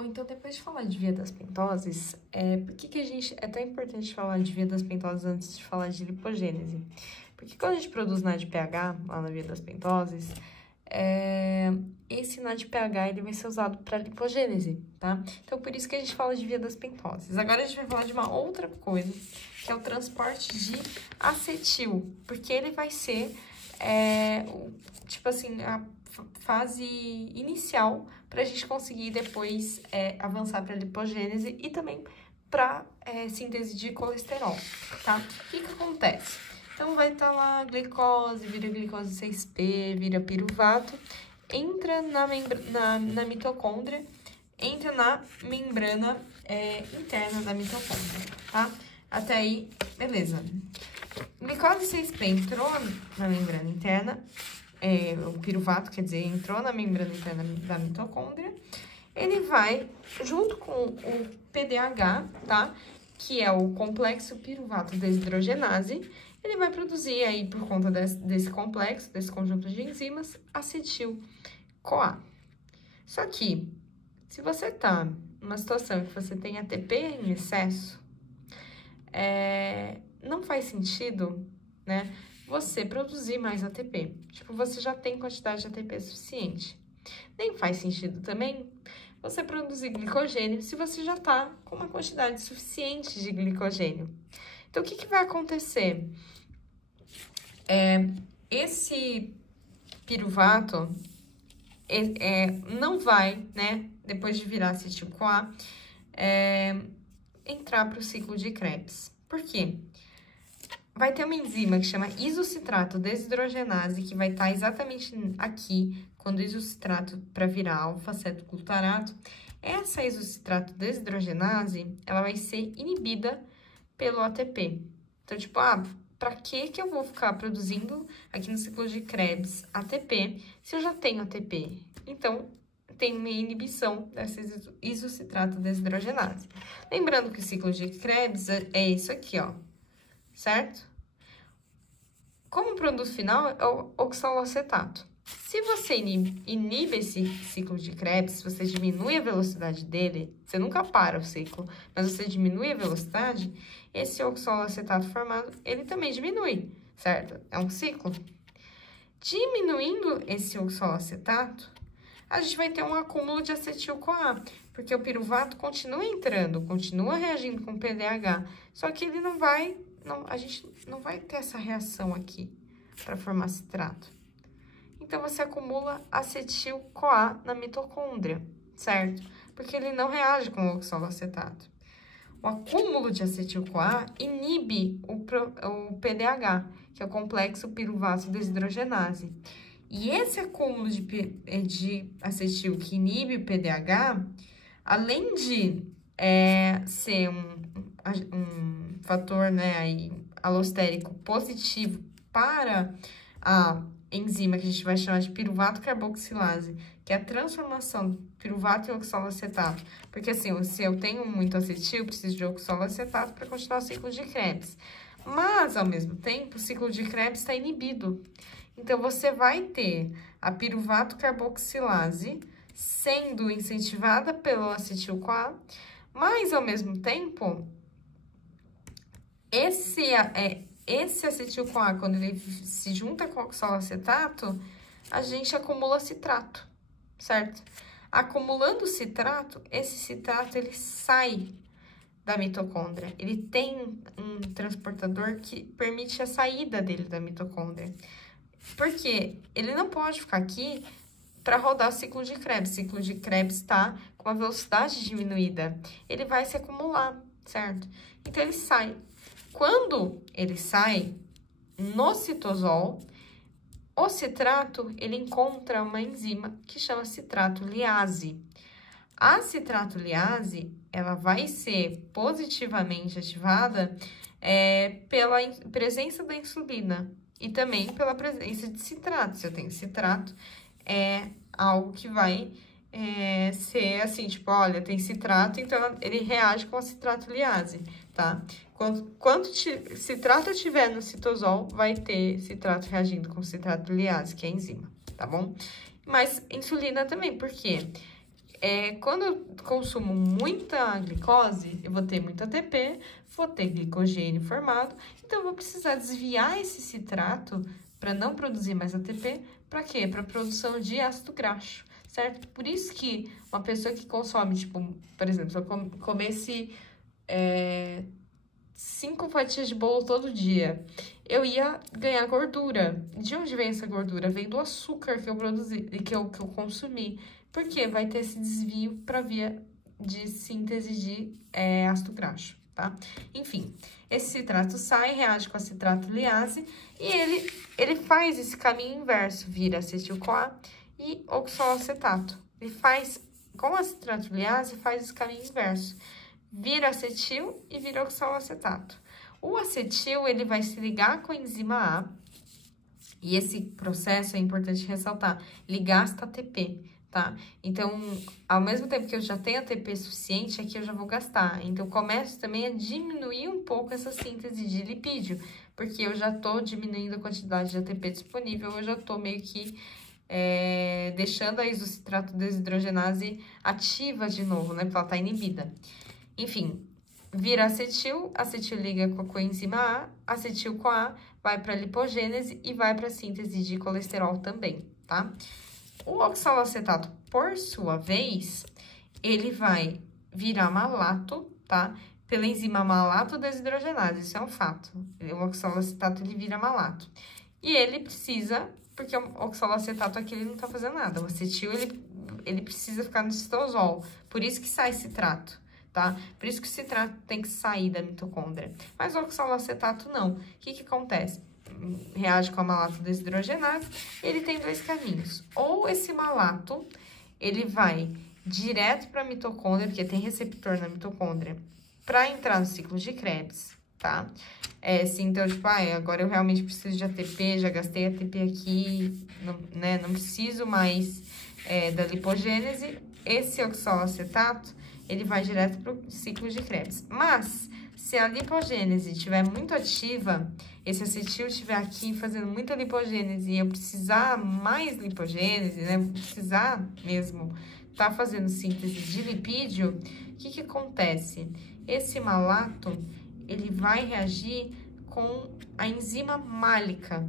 Ou então, depois de falar de via das pentoses, por que é tão importante falar de via das pentoses antes de falar de lipogênese? Porque quando a gente produz NADPH, lá na via das pentoses, esse NADPH ele vai ser usado para lipogênese, tá? Então, por isso que a gente fala de via das pentoses. Agora, a gente vai falar de uma outra coisa, que é o transporte de acetil, porque ele vai ser, tipo assim, a fase inicial para a gente conseguir depois avançar para lipogênese e também para síntese de colesterol, tá? O que acontece? Então, vai estar lá glicose, vira glicose 6P, vira piruvato, entra na mitocôndria, entra na membrana interna da mitocôndria, tá? Até aí, beleza. Glicose 6P entrou na membrana interna, o piruvato, quer dizer, entrou na membrana interna da mitocôndria, ele vai, junto com o PDH, tá? Que é o complexo piruvato desidrogenase, ele vai produzir aí, por conta desse complexo, desse conjunto de enzimas, acetil-CoA. Só que, se você tá numa situação que você tem ATP em excesso, não faz sentido, né, você produzir mais ATP. Tipo, você já tem quantidade de ATP suficiente. Nem faz sentido também você produzir glicogênio se você já tá com uma quantidade suficiente de glicogênio. Então, o que vai acontecer? Esse piruvato não vai, né, depois de virar acetil-CoA, entrar para o ciclo de Krebs. Por quê? Vai ter uma enzima que chama isocitrato desidrogenase, que vai estar exatamente aqui, quando o isocitrato para virar alfa-cetoglutarato. Essa isocitrato desidrogenase, ela vai ser inibida pelo ATP. Então, tipo, para que eu vou ficar produzindo aqui no ciclo de Krebs ATP se eu já tenho ATP? Então, tem uma inibição dessa isocitrato desidrogenase. Lembrando que o ciclo de Krebs é isso aqui, ó, certo? Como produto final é o oxalocetato. Se você inibe esse ciclo de Krebs, se você diminui a velocidade dele, você nunca para o ciclo, mas você diminui a velocidade, esse oxalocetato formado, ele também diminui, certo? É um ciclo. Diminuindo esse oxalocetato, a gente vai ter um acúmulo de acetil-CoA, porque o piruvato continua entrando, continua reagindo com o PDH, só que ele a gente não vai ter essa reação aqui para formar citrato. Então, você acumula acetil-CoA na mitocôndria, certo? Porque ele não reage com o oxalocetato. O acúmulo de acetil-CoA inibe o PDH, que é o complexo piruvato desidrogenase. E esse acúmulo de acetil que inibe o PDH, além de ser um fator, né, aí, alostérico positivo para a enzima que a gente vai chamar de piruvato carboxilase, que é a transformação do piruvato em oxalocetato. Porque assim, se eu tenho muito acetil, eu preciso de oxalocetato para continuar o ciclo de Krebs. Mas, ao mesmo tempo, o ciclo de Krebs está inibido. Então, você vai ter a piruvato carboxilase sendo incentivada pelo acetil-CoA, mas, ao mesmo tempo, esse acetil-CoA, quando ele se junta com o oxalocetato, a gente acumula citrato, certo? Acumulando citrato, esse citrato, ele sai da mitocôndria. Ele tem um transportador que permite a saída dele da mitocôndria. Porque ele não pode ficar aqui para rodar o ciclo de Krebs. O ciclo de Krebs está com a velocidade diminuída. Ele vai se acumular, certo? Então, ele sai. Quando ele sai no citosol, o citrato, ele encontra uma enzima que chama citrato-liase. A citrato-liase, ela vai ser positivamente ativada pela presença da insulina e também pela presença de citrato. Se eu tenho citrato, é algo que vai ser assim, tipo, olha, tem citrato, então ele reage com a citrato-liase, tá? Quanto citrato eu tiver no citosol, vai ter citrato reagindo com citrato-liase, que é a enzima, tá bom? Mas insulina também, por quê? quando eu consumo muita glicose, eu vou ter muito ATP, vou ter glicogênio formado, então eu vou precisar desviar esse citrato para não produzir mais ATP, para quê? Para produção de ácido graxo, certo? Por isso que uma pessoa que consome, tipo, por exemplo, se eu comesse 5 fatias de bolo todo dia, eu ia ganhar gordura. De onde vem essa gordura? Vem do açúcar que eu produzi, que eu consumi. Porque vai ter esse desvio para via de síntese de ácido graxo, tá? Enfim, esse citrato sai, reage com a citrato-liase e ele faz esse caminho inverso, vira acetil-CoA e oxalacetato. Ele faz, com a citrato-liase, faz esse caminho inverso. Vira acetil e vira oxalacetato. O acetil, ele vai se ligar com a enzima A, e esse processo é importante ressaltar, ele gasta ATP, tá? Então, ao mesmo tempo que eu já tenho ATP suficiente, aqui eu já vou gastar. Então, eu começo também a diminuir um pouco essa síntese de lipídio, porque eu já tô diminuindo a quantidade de ATP disponível, eu já tô meio que deixando a isocitrato desidrogenase ativa de novo, né? Porque ela tá inibida. Enfim, vira acetil, acetil liga com a coenzima A, acetil-CoA vai para lipogênese e vai para síntese de colesterol também, tá? O oxalacetato, por sua vez, ele vai virar malato, tá? Pela enzima malato desidrogenase, isso é um fato. O oxalacetato, ele vira malato. E ele precisa, porque o oxalacetato aqui, ele não tá fazendo nada. O acetil, ele precisa ficar no citosol, por isso que sai citrato. Tá? Por isso que o citrato tem que sair da mitocôndria. Mas o oxalacetato não. O que acontece? Reage com a malato desidrogenase, ele tem dois caminhos. Ou esse malato, ele vai direto para a mitocôndria, porque tem receptor na mitocôndria, para entrar no ciclo de Krebs, tá? Se então, tipo, agora eu realmente preciso de ATP, já gastei ATP aqui, não preciso mais da lipogênese, esse oxalacetato, ele vai direto para o ciclo de Krebs. Mas, se a lipogênese estiver muito ativa, esse acetil estiver aqui fazendo muita lipogênese e eu precisar mais lipogênese, né? Precisar mesmo tá fazendo síntese de lipídio, o que acontece? Esse malato, ele vai reagir com a enzima málica.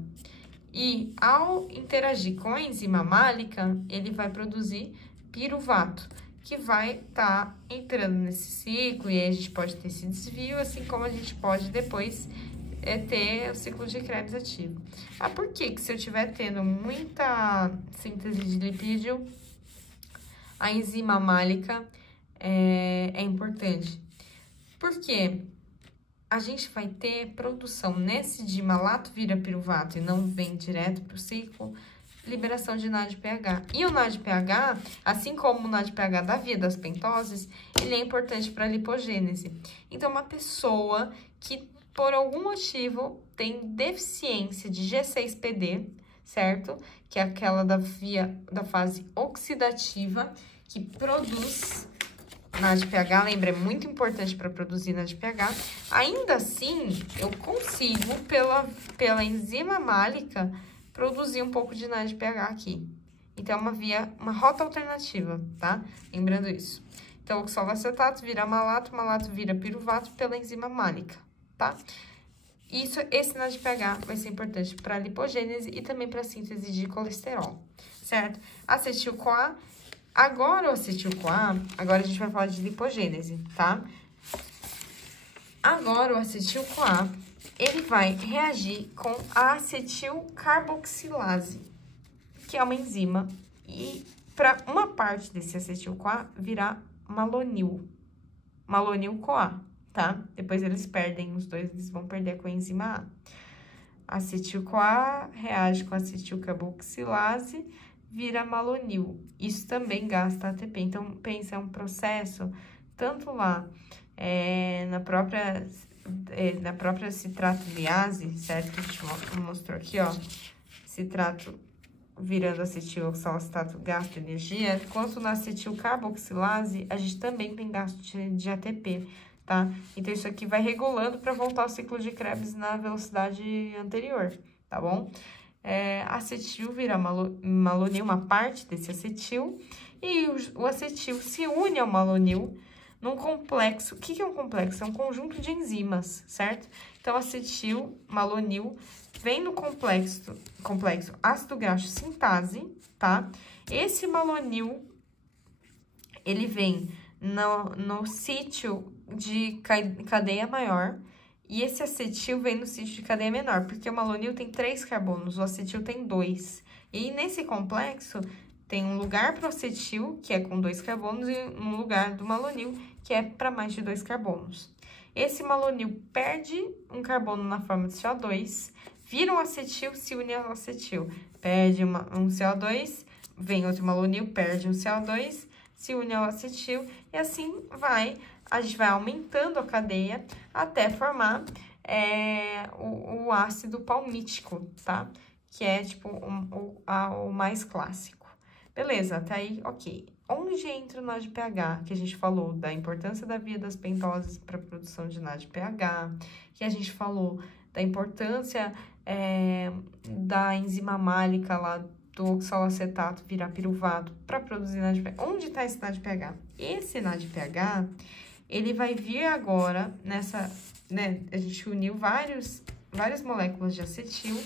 E, ao interagir com a enzima málica, ele vai produzir piruvato, que vai estar entrando nesse ciclo, e aí a gente pode ter esse desvio, assim como a gente pode depois ter o ciclo de Krebs ativo. Por que se eu estiver tendo muita síntese de lipídio, a enzima málica é importante? Porque a gente vai ter produção nesse de malato vira piruvato e não vem direto para o ciclo, liberação de NADPH. E o NADPH, assim como o NADPH da via das pentoses, ele é importante para a lipogênese. Então, uma pessoa que, por algum motivo, tem deficiência de G6PD, certo? Que é aquela da fase oxidativa, que produz NADPH, lembra, é muito importante para produzir NADPH. Ainda assim, eu consigo, pela enzima málica, produzir um pouco de NADPH aqui. Então, uma rota alternativa, tá? Lembrando isso. Então, oxalacetato vira malato, malato vira piruvato pela enzima málica, tá? Esse NADPH vai ser importante para lipogênese e também para síntese de colesterol, certo? Acetil-CoA. Agora, o acetil-CoA, agora a gente vai falar de lipogênese, tá? Agora, o acetil-CoA, ele vai reagir com a acetil-carboxilase, que é uma enzima, e para uma parte desse acetil-CoA virar malonil-CoA, tá? Depois eles perdem, os dois eles vão perder a coenzima A. Acetil-CoA reage com a acetil-carboxilase, vira malonil. Isso também gasta ATP. Então, pensa, é um processo, tanto lá na própria citrato-liase, certo? Que a gente mostrou aqui, ó. Citrato virando acetil-oxalacetato gasta energia, quanto na acetil-carboxilase, a gente também tem gasto de ATP, tá? Então, isso aqui vai regulando para voltar ao ciclo de Krebs na velocidade anterior, tá bom? Acetil vira malonil, uma parte desse acetil, E o acetil se une ao malonil num complexo. O que é um complexo? É um conjunto de enzimas, certo? Então, acetil, malonil, vem no complexo ácido graxo sintase, tá? Esse malonil, ele vem no sítio de cadeia maior, e esse acetil vem no sítio de cadeia menor, porque o malonil tem 3 carbonos, o acetil tem 2. E nesse complexo, tem um lugar para o acetil, que é com 2 carbonos, e um lugar do malonil, que é para mais de 2 carbonos. Esse malonil perde um carbono na forma de CO2, vira um acetil, se une ao acetil. Perde um CO2, vem outro malonil, perde um CO2, se une ao acetil, e assim vai. A gente vai aumentando a cadeia até formar o ácido palmítico, tá? Que é, tipo, o mais clássico. Beleza, até aí, ok. Onde entra o NADPH, que a gente falou da importância da via das pentoses para a produção de NADPH, que a gente falou da importância da enzima málica lá do oxalacetato virar piruvato para produzir NADPH. Onde está esse NADPH? Esse NADPH, ele vai vir agora nessa, né, a gente uniu várias moléculas de acetil,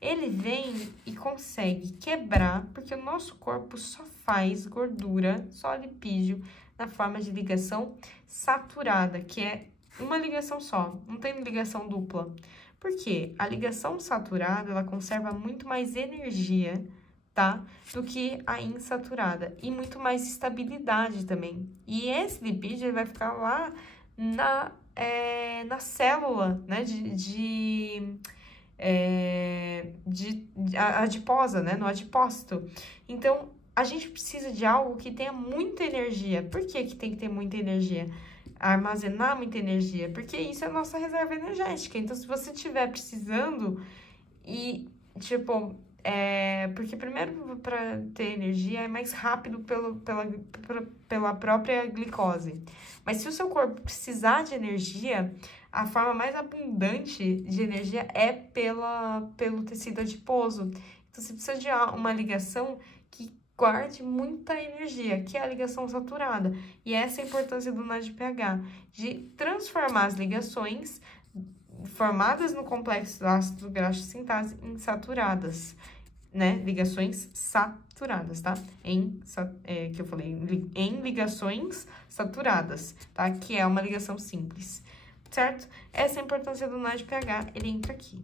ele vem e consegue quebrar, porque o nosso corpo só faz gordura, só lipídio, na forma de ligação saturada, que é uma ligação só, não tem ligação dupla. Por quê? A ligação saturada, ela conserva muito mais energia, tá? Do que a insaturada. E muito mais estabilidade também. E esse lipídio, ele vai ficar lá na célula, né? Adiposa, né? No adipócito. Então, a gente precisa de algo que tenha muita energia. Por que que tem que ter muita energia? Armazenar muita energia, porque isso é a nossa reserva energética. Então, se você estiver precisando e, tipo, porque primeiro, para ter energia, é mais rápido pela própria glicose. Mas se o seu corpo precisar de energia, a forma mais abundante de energia é pelo tecido adiposo. Então, você precisa de uma ligação que guarde muita energia, que é a ligação saturada. E essa é a importância do NADPH, de transformar as ligações formadas no complexo do ácido graxo sintase em saturadas, né? Ligações saturadas, tá? Que eu falei, em ligações saturadas, tá? Que é uma ligação simples, certo? Essa é a importância do NADPH, ele entra aqui,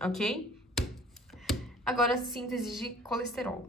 ok? Agora, síntese de colesterol.